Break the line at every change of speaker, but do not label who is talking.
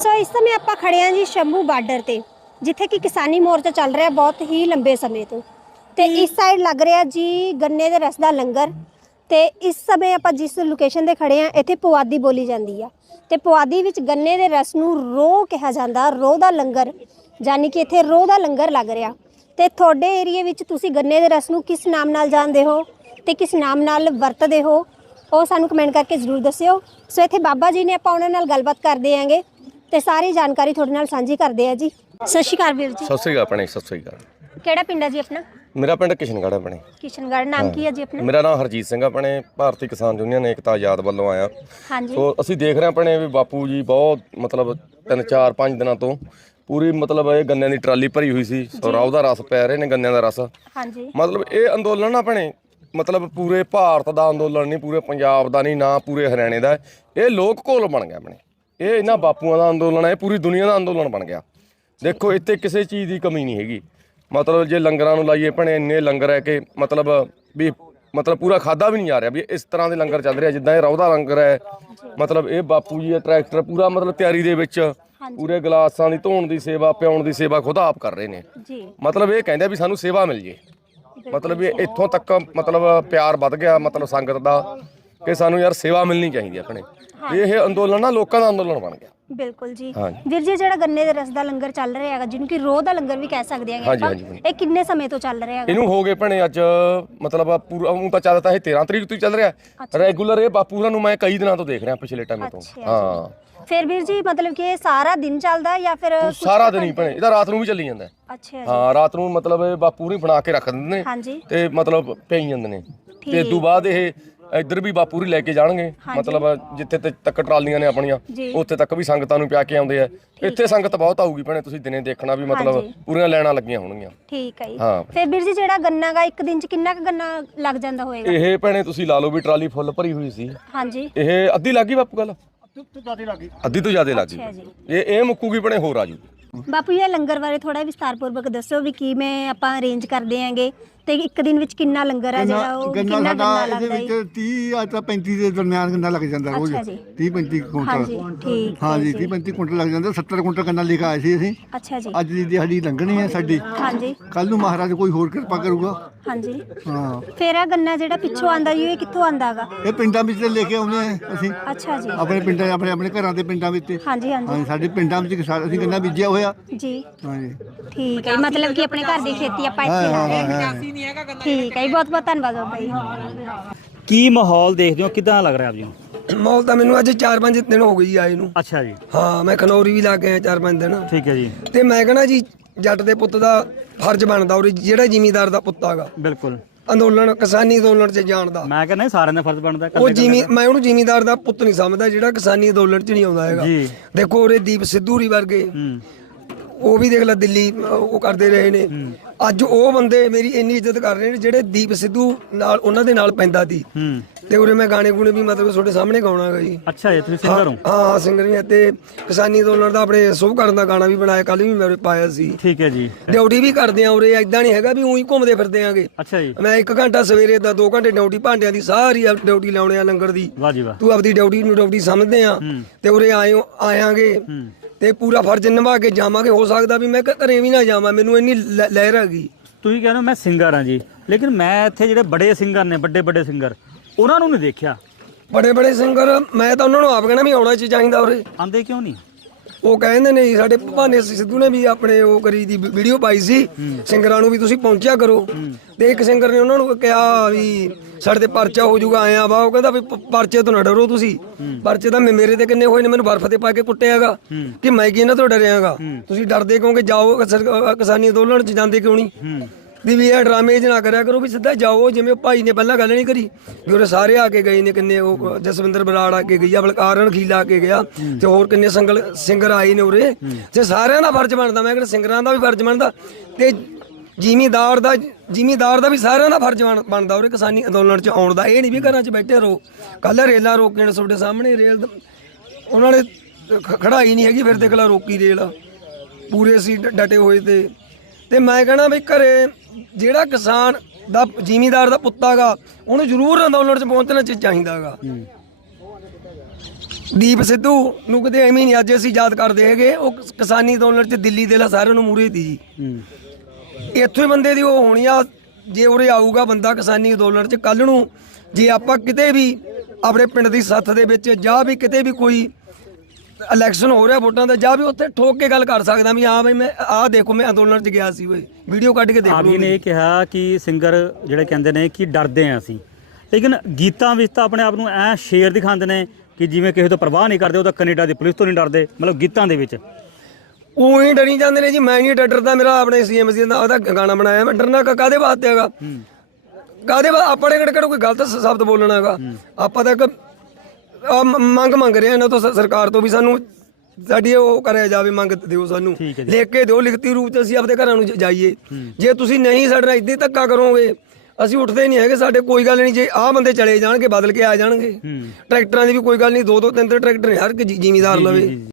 सो इस समय आप खड़े हैं जी शंभू बार्डर ते जिथे कि किसानी मोर्चा चल रहा बहुत ही लंबे समय तो ते इस साइड लग रहा जी गन्ने दे रस दा लंगर ते इस समय आप जिस लोकेशन ते खड़े हैं इत्थे पुआधी बोली जाती है ते पुआधी विच गन्ने दे रस नूं रोह कहा जाता रोह दा लंगर यानी कि इत्थे रोह दा लंगर लग रहा ते तुहाडे एरिए विच तुसीं गन्ने दे रस नूं किस नाम नाल जानदे हो ते किस नाम नाल वरतदे हो ਉਹ ਸਾਨੂੰ ਕਮੈਂਟ ਕਰਕੇ ਜ਼ਰੂਰ ਦੱਸਿਓ। ਸੋ ਇੱਥੇ ਬਾਬਾ ਜੀ ਨੇ ਆਪਾਂ ਉਹਨਾਂ ਨਾਲ ਗੱਲਬਾਤ ਕਰਦੇ ਆਂਗੇ ਤੇ ਸਾਰੀ ਜਾਣਕਾਰੀ ਤੁਹਾਡੇ ਨਾਲ ਸਾਂਝੀ ਕਰਦੇ ਆ ਜੀ। ਸਤਿ ਸ਼੍ਰੀ ਅਕਾਲ ਵੀਰ ਜੀ।
ਸਤਿ ਸ਼੍ਰੀ ਅਕਾਲ ਭੈਣੇ, ਸਤਿ ਸ਼੍ਰੀ ਅਕਾਲ।
ਕਿਹੜਾ ਪਿੰਡ ਹੈ ਜੀ ਆਪਣਾ?
ਮੇਰਾ ਪਿੰਡ ਕਿਸ਼ਨਗੜ੍ਹ ਹੈ ਭੈਣੇ।
ਕਿਸ਼ਨਗੜ੍ਹ। ਨਾਮ ਕੀ ਹੈ ਜੀ ਆਪਣਾ?
ਮੇਰਾ ਨਾਮ ਹਰਜੀਤ ਸਿੰਘ ਹੈ ਭੈਣੇ, ਭਾਰਤੀ ਕਿਸਾਨ ਯੂਨੀਅਨ ਏਕਤਾ ਆਜ਼ਾਦ ਵੱਲੋਂ ਆਇਆ।
ਹਾਂਜੀ।
ਸੋ ਅਸੀਂ ਦੇਖ ਰਹੇ ਹਾਂ ਭੈਣੇ ਵੀ ਬਾਪੂ ਜੀ ਬਹੁਤ ਮਤਲਬ 3-4-5 ਦਿਨਾਂ ਤੋਂ ਪੂਰੀ ਮਤਲਬ ਇਹ ਗੰਨਿਆਂ ਦੀ ਟਰਾਲੀ ਭਰੀ ਹੋਈ ਸੀ। ਸੌਰਾਹ ਦਾ ਰਸ ਪੈ ਰਹੇ ਨੇ, ਗੰਨਿਆਂ ਦਾ ਰਸ। ਹਾਂਜੀ। ਮਤਲਬ ਇਹ ਅੰਦੋਲਨ ਨਾ ਭੈਣੇ ਮਤਲਬ ਪੂਰੇ ਭਾਰਤ ਦਾ ਅੰਦੋਲਨ ਨਹੀਂ, ਪੂਰੇ ਪੰਜਾਬ ਦਾ ਨਹੀਂ, ਨਾ ਪੂਰੇ ਹਰਿਆਣੇ ਦਾ। ਇਹ ਲੋਕ ਘੋਲ ਬਣ ਗਿਆ ਆਪਣੇ। ਇਹ ਇਹਨਾਂ ਬਾਪੂਆਂ ਦਾ ਅੰਦੋਲਨ ਹੈ, ਇਹ ਪੂਰੀ ਦੁਨੀਆ ਦਾ ਅੰਦੋਲਨ ਬਣ ਗਿਆ। ਦੇਖੋ ਇੱਥੇ ਕਿਸੇ ਚੀਜ਼ ਦੀ ਕਮੀ ਨਹੀਂ ਹੈਗੀ। ਮਤਲਬ ਜੇ ਲੰਗਰਾਂ ਨੂੰ ਲਾਈਏ ਭੈਣੇ ਇੰਨੇ ਲੰਗਰ ਹੈ ਕਿ ਮਤਲਬ ਵੀ ਮਤਲਬ ਪੂਰਾ ਖਾਦਾ ਵੀ ਨਹੀਂ ਜਾ ਰਿਹਾ ਵੀ ਇਸ ਤਰ੍ਹਾਂ ਦੇ ਲੰਗਰ ਚੱਲ ਰਿਹਾ ਜਿੱਦਾਂ ਇਹ ਰੌਹ ਦਾ ਲੰਗਰ ਹੈ। ਮਤਲਬ ਇਹ ਬਾਪੂ ਜੀ ਦਾ ਟਰੈਕਟਰ ਪੂਰਾ ਮਤਲਬ ਤਿਆਰੀ ਦੇ ਵਿੱਚ ਪੂਰੇ ਗਲਾਸਾਂ ਦੀ ਧੋਣ ਦੀ ਸੇਵਾ, ਪਿਆਉਣ ਦੀ ਸੇਵਾ ਖੁਦ ਆਪ ਕਰ ਰਹੇ ਨੇ। ਮਤਲਬ ਇਹ ਕਹਿੰਦੇ ਵੀ ਸਾਨੂੰ ਸੇਵਾ ਮਿਲ ਜੇ। ਮਤਲਬ ਇਹ ਇੱਥੋਂ ਤੱਕ ਮਤਲਬ ਪਿਆਰ ਵੱਧ ਗਿਆ ਮਤਲਬ ਸੰਗਤ ਦਾ ਕਿ ਸਾਨੂੰ ਯਾਰ ਸੇਵਾ ਮਿਲਣੀ ਚਾਹੀਦੀ ਆਪਣੇ। ਇਹ ਅੰਦੋਲਨ ਨਾ ਲੋਕਾਂ ਦਾ ਅੰਦੋਲਨ ਬਣ ਗਿਆ।
ਬਿਲਕੁਲ ਜੀ। ਵੀਰ ਜੀ ਜਿਹੜਾ ਗੰਨੇ ਦੇ ਰਸ ਦਾ ਲੰਗਰ ਚੱਲ ਰਿਹਾ ਹੈਗਾ ਜਿਹਨੂੰ ਕਿ ਰੋਹ ਦਾ ਲੰਗਰ ਵੀ ਕਹਿ ਸਕਦੇ ਹੈਗੇ ਆਪਾਂ, ਇਹ ਕਿੰਨੇ ਸਮੇਂ ਤੋਂ ਚੱਲ ਰਿਹਾ ਹੈਗਾ?
ਇਹਨੂੰ ਹੋ ਗਏ ਭੈਣੇ ਅੱਜ ਮਤਲਬ ਪੂਰਾ ਉਹ ਤਾਂ ਚੱਲਦਾ ਇਹ 13 ਤਰੀਕ ਤੋਂ ਹੀ ਚੱਲ ਰਿਹਾ ਰੈਗੂਲਰ। ਇਹ ਬਾਪੂ ਹੋਰਾਂ ਨੂੰ ਮੈਂ ਕਈ ਦਿਨਾਂ ਤੋਂ ਦੇਖ ਰਿਹਾ ਪਿਛਲੇ ਟਾਈਮ ਤੋਂ। ਹਾਂ। ਫਿਰ
ਵੀਰ ਜੀ ਮਤਲਬ ਕਿ ਇਹ ਸਾਰਾ ਦਿਨ ਚੱਲਦਾ ਜਾਂ ਫਿਰ
ਸਾਰਾ ਦਿਨ ਹੀ ਭੈਣੇ? ਇਹ ਤਾਂ ਰਾਤ ਨੂੰ ਵੀ ਚੱਲੀ ਜਾਂਦਾ।
ਅੱਛਾ ਜੀ।
ਹਾਂ ਰਾਤ ਨੂੰ ਮਤਲਬ ਇਹ ਬਾਪੂ ਨਹੀਂ ਬਣਾ ਕੇ ਰੱਖ ਦਿੰਦੇ ਨੇ ਤੇ ਮਤਲਬ ਪਈ ਜਾਂਦੇ ਨੇ ਤੇ ਇਸ ਤੋਂ ਬਾਅਦ ਇਹ ਇੱਧਰ ਵੀ ਬਾਪੂ ਹੀ ਲੈ ਕੇ ਜਾਣਗੇ। ਮਤਲਬ ਜਿੱਥੇ ਤੱਕ ਟਰਾਲੀਆਂ ਨੇ ਆਪਣੀਆਂ ਉੱਥੇ ਤੱਕ ਵੀ ਸੰਗਤਾਂ ਨੂੰ ਪਿਆ ਕੇ ਆਉਂਦੇ ਆ। ਇੱਥੇ ਸੰਗਤ ਬਹੁਤ ਆਊਗੀ ਭੈਣੇ, ਤੁਸੀਂ ਦਿਨੇ ਦੇਖਣਾ ਵੀ ਮਤਲਬ ਪੂਰੀਆਂ ਲਾਈਨਾਂ ਲੱਗੀਆਂ ਹੋਣਗੀਆਂ।
ਠੀਕ ਹੈ ਜੀ। ਫਿਰ ਵੀਰ ਜੀ ਜਿਹੜਾ ਗੰਨਾ ਗਾ ਇੱਕ ਦਿਨ ਚ ਕਿੰਨਾ ਕੁ ਗੰਨਾ ਲੱਗ ਜਾਂਦਾ ਹੋਏਗਾ?
ਇਹ ਭੈਣੇ ਤੁਸੀਂ ਲਾ ਲਓ ਵੀ ਟਰਾਲੀ ਫੁੱਲ ਭਰੀ ਹੋਈ ਸੀ। ਹਾਂਜੀ। ਇਹ ਅੱਧੀ ਲੱਗ ਗਈ ਬਾਪੂ ਗੱਲ? ਅੱਧੀ ਤੋਂ ਜ਼ਿਆਦਾ ਲੱਗ ਗਈ। ਇਹ ਮੁੱਕੂਗੀ ਭੈਣੇ, ਹੋਰ ਆ ਜੂ।
ਬਾਪੂ ਜੀ ਲੰਗਰ ਬਾਰੇ ਥੋੜਾ ਵਿਸਤਾਰਪੂਰਵਕ ਦੱਸੋ ਵੀ ਕਿਵੇਂ ਆਪਾਂ ਅਰੇਂਜ ਕਰਦੇ ਆਂਗੇ ਤੇ ਇੱਕ ਦਿਨ ਵਿੱਚ ਕਿੰਨਾ ਲੰਗਰ ਆ ਜਿਹੜਾ ਉਹ
ਕਿੰਨਾ ਲੱਗਦਾ? ਇਹਦੇ ਵਿੱਚ 30 ਆ ਤਾਂ 35 ਦੇ ਦਰਮਿਆਨ ਗੰਨਾ ਲੱਗ ਜਾਂਦਾ ਰੋਜ਼। 30-35 ਕੁਇੰਟਲ। ਹਾਂਜੀ ਠੀਕ। ਹਾਂਜੀ 30-35 ਕੁਇੰਟਲ ਲੱਗ ਜਾਂਦਾ। 70 ਕੁਇੰਟਲ ਗੰਨਾ ਲਿਖਾ ਆਏ ਸੀ ਅਸੀਂ। ਅੱਛਾ ਜੀ। ਅੱਜ ਦੀ ਦਿਹਾੜੀ ਲੰਘਣੀ ਹੈ ਸਾਡੀ। ਹਾਂਜੀ। ਕੱਲ ਨੂੰ ਮਹਾਰਾਜ ਕੋਈ ਹੋਰ ਕਿਰਪਾ ਕਰੂਗਾ। ਹਾਂਜੀ। ਹਾਂ। ਫਿਰ ਇਹ ਗੰਨਾ ਜਿਹੜਾ ਪਿੱਛੋਂ ਆਂਦਾ ਜੀ ਇਹ ਕਿੱਥੋਂ ਆਂਦਾ ਹੈਗਾ? ਇਹ ਪਿੰਡਾਂ ਵਿੱਚ ਲੈ ਕੇ ਆਉਂਦੇ ਆ ਅਸੀਂ। ਅੱਛਾ ਜੀ। ਆਪਣੇ ਪਿੰਡਾਂ ਆਪਣੇ ਘਰਾਂ ਦੇ ਪਿੰਡਾਂ ਵਿੱਚ। ਹਾਂਜੀ ਹਾਂਜੀ। ਸਾਡੇ ਪਿੰਡਾਂ ਵਿੱਚ ਅਸੀਂ ਗੰਨਾ ਬੀਜਿਆ ਹੋਇਆ ਜੀ। ਹਾਂਜੀ ਠੀਕ ਹੈ। ਮਤਲਬ ਕਿ ਆਪਣੇ ਘਰ ਦੀ ਖੇਤੀ ਆਪਾਂ ਇੱਥੇ ਲਾ ਰਹੇ ਹਾਂ। ਠੀਕ ਹੈ, ਬਹੁਤ ਬਹੁਤ ਧੰਨਵਾਦ ਬਾਬਾ ਜੀ।
ਕੀ ਮਾਹੌਲ ਦੇਖਦੇ ਹੋ, ਕਿਦਾਂ ਲੱਗ ਰਿਹਾ ਆਪ ਜੀ ਨੂੰ?
ਮਾਹੌਲ ਤਾਂ ਮੈਨੂੰ ਅੱਜ 4-5 ਦਿਨ ਹੋ ਗਏ ਜੀ ਆਏ ਨੂੰ।
ਅੱਛਾ ਜੀ।
ਹਾਂ ਮੈਂ ਖਨੌਰੀ ਵੀ ਲਾ ਕੇ ਆਇਆ 4-5 ਦਿਨ।
ਠੀਕ ਹੈ ਜੀ।
ਤੇ ਮੈਂ ਕਹਿੰਦਾ ਜੀ ਜੱਟ ਦੇ ਪੁੱਤ ਦਾ ਫਰਜ਼ ਬਣਦਾ ਉਹ ਜਿਹੜਾ ਜ਼ਿਮੀਂਦਾਰ ਦਾ ਪੁੱਤ ਹੈਗਾ
ਬਿਲਕੁਲ
ਅੰਦੋਲਨ ਕਿਸਾਨੀ ਅੰਦੋਲਨ 'ਚ ਜਾਣ ਦਾ।
ਮੈਂ ਕਹਿੰਦਾ ਸਾਰਿਆਂ ਦਾ ਫਰਜ਼ ਬਣਦਾ।
ਉਹ ਮੈਂ ਉਹਨੂੰ ਜ਼ਿਮੀਂਦਾਰ ਦਾ ਪੁੱਤ ਨਹੀਂ ਸਮਝਦਾ ਜਿਹੜਾ ਕਿਸਾਨੀ ਅੰਦੋਲਨ 'ਚ ਨਹੀਂ ਆਉਂਦਾ ਹੈਗਾ। ਦੇਖੋ ਉਹਦੇ ਦੀਪ ਸਿੱਧੂਰੀ ਵਰਗੇ ਉਹ ਵੀ ਦੇਖ ਲੈ ਦਿੱਲੀ ਉਹ ਕਰਦੇ ਰਹੇ ਨੇ। ਅੱਜ ਉਹ ਬੰਦੇ ਮੇਰੀ ਇੰਨੀ ਇੱਜ਼ਤ ਕਰ ਰਹੇ ਨੇ ਜਿਹੜੇ ਦੀਪ ਸਿੱਧੂ ਨਾਲ ਉਹਨਾਂ ਦੇ ਨਾਲ ਪੈਂਦਾ ਸੀ। ਤੇ ਉਰੇ ਮੈਂ ਗਾਣੇ ਗੁਣੇ ਵੀ ਮਤਲਬ ਤੁਹਾਡੇ ਸਾਹਮਣੇ ਗਾਉਣਾ ਹੈਗਾ ਜੀ। ਅੱਛਾ ਜੀ, ਤੁਸੀਂ ਸਿੰਗਰ ਹੋ? ਹਾਂ ਸਿੰਗਰ ਵੀ। ਤੇ ਕਿਸਾਨੀ ਅੰਦੋਲਨ ਦਾ ਆਪਣੇ ਸ਼ੁਭ ਕਰਨ ਦਾ ਗਾਣਾ ਵੀ ਬਣਾਇਆ, ਕੱਲ ਵੀ ਮੈਂ ਪਾਇਆ ਸੀ। ਠੀਕ ਹੈ ਜੀ। ਡਿਊਟੀ ਵੀ ਕਰਦੇ ਆ ਉਰੇ, ਏਦਾਂ ਨਹੀਂ ਹੈਗਾ ਵੀ ਉਹੀ ਘੁੰਮਦੇ ਫਿਰਦੇ ਆਂਗੇ। ਅੱਛਾ ਜੀ। ਮੈਂ 1 ਘੰਟਾ ਸਵੇਰੇ ਦਾ 2 ਘੰਟੇ ਡਿਊਟੀ ਭਾਂਡਿਆਂ ਦੀ ਸਾਰੀ ਡਿਊਟੀ ਲਾਉਣੇ ਆ ਲੰਗਰ ਦੀ। ਵਾਹ ਜੀ ਵਾਹ। ਤੂੰ ਆਪਦੀ ਡਿਊਟੀ ਨੂੰ ਡਿਊਟੀ ਸਮਝਦੇ ਆ ਤੇ ਉਰੇ ਆਇਆਂਗੇ ਤੇ ਪੂਰਾ ਫਰਜ਼ ਨਿਭਾ ਕੇ ਜਾਵਾਂਗੇ। ਹੋ ਸਕਦਾ ਵੀ ਮੈਂ ਘਰੇ ਵੀ ਨਾ ਜਾਵਾਂ, ਮੈਨੂੰ ਇੰਨੀ ਲਹਿਰ ਹੈਗੀ।
ਤੁਸੀਂ ਕਹਿੰਦੇ ਮੈਂ ਸਿੰਗਰ ਹਾਂ ਜੀ, ਲੇਕਿਨ ਮੈਂ ਇੱਥੇ ਜਿਹੜੇ ਬੜੇ ਸਿੰਗਰ ਨੇ ਵੱਡੇ ਸਿੰਗਰ ਉਹਨਾਂ ਨੂੰ ਨਹੀਂ ਦੇਖਿਆ।
ਬੜੇ ਸਿੰਗਰ ਮੈਂ ਤਾਂ ਉਹਨਾਂ ਨੂੰ ਆਪ ਕਹਿਣਾ ਵੀ ਆਉਣਾ ਚਾਹੀਦਾ ਉਰੇ।
ਆਂਦੇ ਕਿਉਂ ਨਹੀਂ?
ਉਹ ਕਹਿੰਦੇ ਨੇ ਜੀ ਸਾਡੇ ਭਾਨੇ ਸਿੱਧੂ ਨੇ ਵੀ ਆਪਣੇ ਉਹ ਕਰੀ ਦੀ ਵੀਡੀਓ ਪਾਈ ਸੀ ਸਿੰਗਰਾਂ ਨੂੰ ਵੀ ਤੁਸੀਂ ਪਹੁੰਚਿਆ ਕਰੋ। ਤੇ ਇੱਕ ਸਿੰਗਰ ਨੇ ਉਹਨਾਂ ਨੂੰ ਕਿਹਾ ਵੀ ਸਾਡੇ ਤੇ ਪਰਚਾ ਹੋ ਜਾਊਗਾ ਆਇਆ ਵਾ। ਉਹ ਕਹਿੰਦਾ ਵੀ ਪਰਚੇ ਤੋਂ ਨਾ ਡਰੋ ਤੁਸੀਂ। ਪਰਚੇ ਤਾਂ ਮੇਰੇ ਤੇ ਕਿੰਨੇ ਹੋਏ ਨੇ, ਮੈਨੂੰ ਬਰਫ਼ ਤੇ ਪਾ ਕੇ ਕੁੱਟਿਆਗਾ ਕਿ ਮੈਂ ਕੀ ਇਹਨਾਂ ਤੋਂ ਡਰਿਆਗਾ। ਤੁਸੀਂ ਡਰਦੇ ਕਿਉਂਕਿ ਜਾਓ ਕਿਸਾਨੀ ਅੰਦੋਲਨ 'ਚ ਜਾਂਦੇ ਕਿਉਂ ਨਹੀਂ? ਵੀ ਇਹ ਡਰਾਮੇ 'ਚ ਨਾ ਕਰਿਆ ਕਰੋ, ਵੀ ਸਿੱਧਾ ਜਾਓ। ਜਿਵੇਂ ਭਾਈ ਨੇ ਪਹਿਲਾਂ ਗੱਲ ਨਹੀਂ ਕਰੀ ਵੀ ਉਹਦੇ ਸਾਰੇ ਆ ਕੇ ਗਏ ਨੇ, ਕਿੰਨੇ ਉਹ ਜਸਵਿੰਦਰ ਬਰਾੜ ਆ ਕੇ ਗਈ ਆ, ਬਲਕਾਰਨ ਖੀਲਾ ਆ ਕੇ ਗਿਆ ਤੇ ਹੋਰ ਕਿੰਨੇ ਸਿੰਗਰ ਆਏ ਨੇ ਉਰੇ। ਤੇ ਸਾਰਿਆਂ ਦਾ ਫਰਜ਼ ਬਣਦਾ, ਮੈਂ ਕਹਿੰਦਾ ਸਿੰਗਰਾਂ ਦਾ ਵੀ ਫਰਜ਼ ਬਣਦਾ ਤੇ ਜ਼ਿਮੀਂਦਾਰ ਦਾ ਵੀ ਸਾਰਿਆਂ ਦਾ ਫਰਜ਼ ਬਣਦਾ ਉਰੇ ਕਿਸਾਨੀ ਅੰਦੋਲਨ 'ਚ ਆਉਣ ਦਾ। ਇਹ ਨਹੀਂ ਵੀ ਘਰਾਂ 'ਚ ਬੈਠੇ ਰਹੋ। ਕੱਲ ਰੇਲਾਂ ਰੋਕੀਆਂ ਨੇ ਤੁਹਾਡੇ ਸਾਹਮਣੇ, ਰੇਲ ਉਹਨਾਂ ਨੇ ਖੜਾਈ ਨਹੀਂ ਹੈਗੀ, ਫਿਰ ਦੇਖ ਲਾ ਰੋਕੀ ਰੇਲ। ਪੂਰੇ ਅਸੀਂ ਡਟੇ ਹੋਏ ਤੇ ਮੈਂ ਕਹਿਣਾ ਵੀ ਘਰੇ ਜਿਹੜਾ ਕਿਸਾਨ ਦਾ ਜ਼ਿਮੀਂਦਾਰ ਦਾ ਪੁੱਤ ਹੈਗਾ ਉਹਨੂੰ ਜ਼ਰੂਰ ਅੰਦੋਲਨ 'ਚ ਪਹੁੰਚਣਾ ਚਾਹੀਦਾ ਹੈਗਾ। ਦੀਪ ਸਿੱਧੂ ਨੂੰ ਕਿਤੇ ਐਵੇਂ ਨਹੀਂ ਅੱਜ ਅਸੀਂ ਯਾਦ ਕਰਦੇ ਹੈਗੇ। ਉਹ ਕਿਸਾਨੀ ਅੰਦੋਲਨ 'ਚ ਦਿੱਲੀ ਦੇ ਲਾ ਸਾਰਿਆਂ ਨੂੰ ਮੂਹਰੇ ਤੀ ਜੀ। ਇੱਥੋਂ ਹੀ ਬੰਦੇ ਦੀ ਉਹ ਹੋਣੀ ਆ, ਜੇ ਉਰੇ ਆਊਗਾ ਬੰਦਾ ਕਿਸਾਨੀ ਅੰਦੋਲਨ 'ਚ ਕੱਲ ਨੂੰ ਜੇ ਆਪਾਂ ਕਿਤੇ ਵੀ ਆਪਣੇ ਪਿੰਡ ਦੀ ਸੱਥ ਦੇ ਵਿੱਚ ਜਾਂ ਵੀ ਕਿਤੇ ਵੀ ਕੋਈ ਇਲੈਕਸ਼ਨ ਹੋ ਰਿਹਾ ਵੋਟਾਂ ਦਾ, ਜਾਂ ਵੀ ਉੱਥੇ ਠੋਕ ਕੇ ਗੱਲ ਕਰ ਸਕਦਾ ਵੀ ਹਾਂ ਬਈ ਮੈਂ ਆਹ ਦੇਖੋ ਮੈਂ ਅੰਦੋਲਨ 'ਚ ਗਿਆ ਸੀ, ਓਏ ਵੀਡੀਓ ਕੱਢ ਕੇ ਦੇਖ ਲਓ।
ਆਪ ਜੀ ਨੇ ਇਹ ਕਿਹਾ ਕਿ ਸਿੰਗਰ ਜਿਹੜੇ ਕਹਿੰਦੇ ਨੇ ਕਿ ਡਰਦੇ ਆ ਅਸੀਂ, ਲੇਕਿਨ ਗੀਤਾਂ ਵਿੱਚ ਤਾਂ ਆਪਣੇ ਆਪ ਨੂੰ ਐ ਸ਼ੇਰ ਦਿਖਾਉਂਦੇ ਨੇ ਕਿ ਜਿਵੇਂ ਕਿਸੇ ਤੋਂ ਪਰਵਾਹ ਨਹੀਂ ਕਰਦੇ, ਉਹ ਤਾਂ ਕੈਨੇਡਾ ਦੀ ਪੁਲਿਸ ਤੋਂ ਨਹੀਂ ਡਰਦੇ, ਮਤਲਬ ਗੀਤਾਂ ਦੇ ਵਿੱਚ
ਉਹੀ ਡਰੀ ਜਾਂਦੇ ਨੇ ਜੀ। ਮੈਂ ਨਹੀਂ ਡਰਦਾ, ਮੇਰਾ ਆਪਣੇ ਸੀਐਮਸੀ ਦਾ ਉਹਦਾ ਗਾਣਾ ਬਣਾਇਆ, ਮੈਂ ਡਰਨਾ ਕਾਹਦੇ ਵਾਸਤੇ ਹੈਗਾ, ਕਾਹਦੇ ਵਾਸਤੇ ਆਪਣੇ ਕਿਹੜਾ ਕੋਈ ਗਲਤ ਸ਼ਬਦ ਬੋਲਣਾ ਹੈਗਾ। ਆਪਾਂ ਤਾਂ ਇੱਕ ਮੰਗ ਰਹੇ ਇਹਨਾਂ ਤੋਂ ਸਰਕਾਰ ਤੋਂ ਵੀ ਸਾਨੂੰ ਸਾਡੀ ਉਹ ਕਰਿਆ ਜਾਵੇ, ਮੰਗ ਦਿਓ ਸਾਨੂੰ, ਲਿਖ ਕੇ ਦਿਓ ਲਿਖਤੀ ਰੂਪ 'ਚ ਅਸੀਂ ਆਪਣੇ ਘਰਾਂ ਨੂੰ ਜਾਈਏ। ਜੇ ਤੁਸੀਂ ਨਹੀਂ ਸਾਡੇ ਨਾਲ ਇੱਦਾਂ ਧੱਕਾ ਕਰੋਗੇ ਅਸੀਂ ਉੱਠਦੇ ਨਹੀਂ ਹੈਗੇ। ਸਾਡੇ ਕੋਈ ਗੱਲ ਨਹੀਂ, ਜੇ ਆਹ ਬੰਦੇ ਚਲੇ ਜਾਣਗੇ ਬਦਲ ਕੇ ਆ ਜਾਣਗੇ। ਟਰੈਕਟਰਾਂ ਦੀ ਵੀ ਕੋਈ ਗੱਲ ਨਹੀਂ, 2-2 3-3 ਟਰੈਕਟਰ ਨੇ ਹਰ ਇੱਕ ਜ਼ਿਮੀਦਾਰ ਲਵੇ।